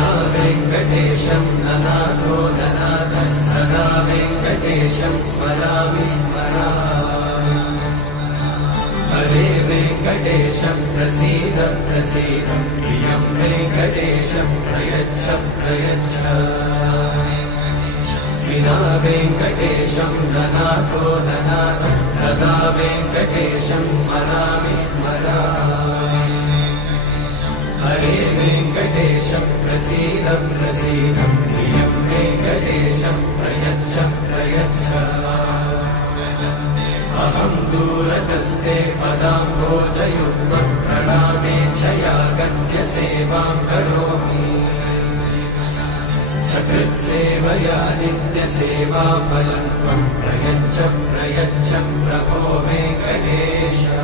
विना वेङ्कटेशं ननाथो ननाथः सदा वेङ्कटेशं स्मरामि स्मरामि। हरे वेङ्कटेशं प्रसीद प्रसीद प्रियं वेङ्कटेशं प्रयच्छ प्रयच्छ। विना वेङ्कटेशं ननाथो ननाथः सदा वेङ्कटेशं स्मरामि स्मरामि। हरे वेङ्कटेशं प्रसीद प्रसीद प्रियं वेङ्कटेशं प्रयच्छ प्रयच्छ। अहं दूरतस्ते पदाम्भोजयुग्मं प्रणामेच्छया गद्य सेवां करोमि। सकृत्सेवया नित्यसेवाफलं त्वं प्रयच्छ प्रयच्छ प्रभो वेङ्कटेश।